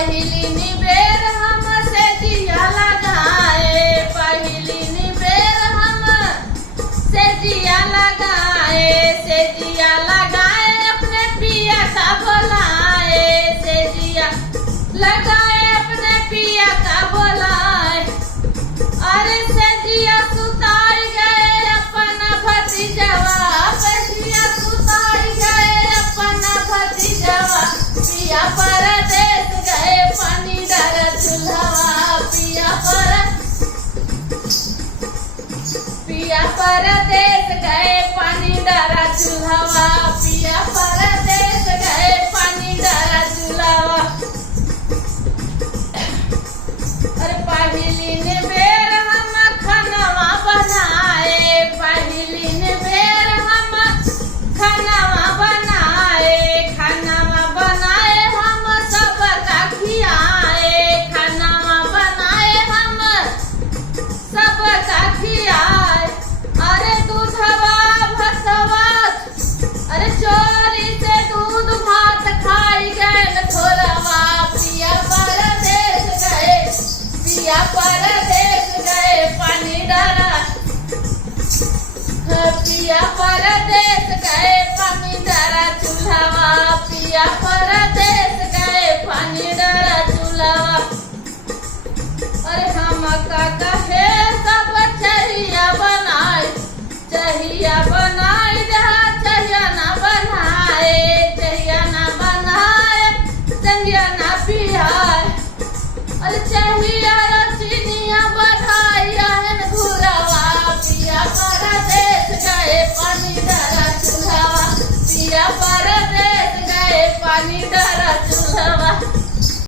पहली निबेर हम से जिया लगाए, पहली निबेर हम से जिया लगाए, से जिया लगाए अपने पिया का बोलाए, से जिया लगाए अपने पिया का बोलाए। अरे से जिया सुताई गए अपना भतीजवा, से सुताई गए अपना भतीजवा। पिया परदेस गए पानी डर चूल्हवा, पिया परदेस गए पानी डरा चूल्हवा, पिया परदेस गए पानी डरा चूल्हवा। अरे पहली निबेर हम खानवा बनाए, पहली निबेर हम खानवा बनाए, खानवा बनाए हम सबका खियाए, खानवा बनाए हम सबका खियाए। अरे दूधवा भतवा, अरे चोरी से दूध भात खाई गए थोरवा। पिया परदेस गए, पिया परदेस गए पानी डरा, पिया परदेस गए पानी डरा चूल्हवा, पिया परदेस